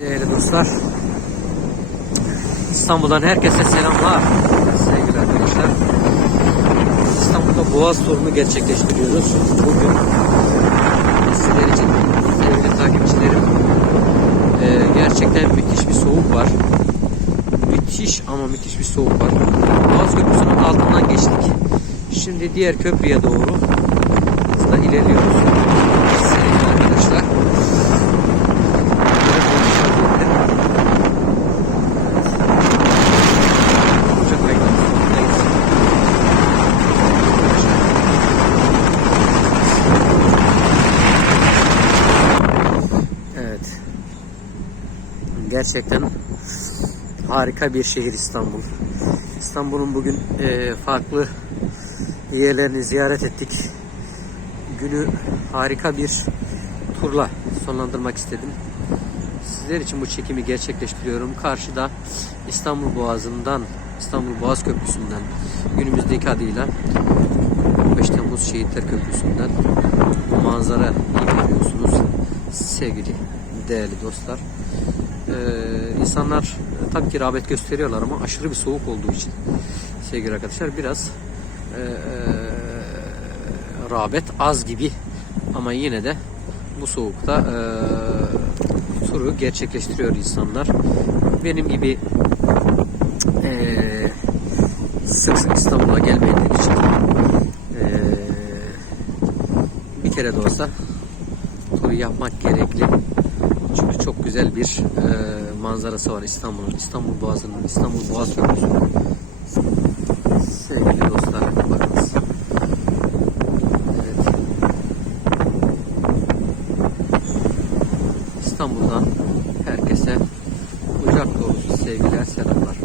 Değerli dostlar, İstanbul'dan herkese selamlar sevgili arkadaşlar. İstanbul'da Boğaz turunu gerçekleştiriyoruz. Bugün sizler için sevgili takipçilerim e, gerçekten müthiş bir soğuk var. Müthiş ama müthiş bir soğuk var. Boğaz Köprüsü'nün altından geçtik. Şimdi diğer köprüye doğru hızla ilerliyoruz. Evet. Gerçekten harika bir şehir İstanbul. İstanbul'un bugün e, farklı yerlerini ziyaret ettik. Günü harika bir turla sonlandırmak istedim. Sizler için bu çekimi gerçekleştiriyorum. Karşıda İstanbul Boğazı'ndan, İstanbul Boğaz Köprüsü'nden günümüzdeki adıyla 15 Temmuz Şehitler Köprüsü'nden bu manzara sevgili değerli dostlar. Ee, insanlar e, tabii ki rağbet gösteriyorlar ama aşırı bir soğuk olduğu için sevgili arkadaşlar biraz e, e, rağbet az gibi ama yine de bu soğukta e, turu gerçekleştiriyor insanlar. Benim gibi e, sık sık İstanbul'a gelmeyenler için e, bir kere de olsa turu yapmak gerekli. Çünkü çok güzel bir e, manzarası var İstanbul'un. İstanbul Boğazı'nın, İstanbul Boğaz Köprüsü'nün. Sevgili dostlar bakınız. Evet. İstanbul'dan herkese kucak dolusu sevgiler, selamlar.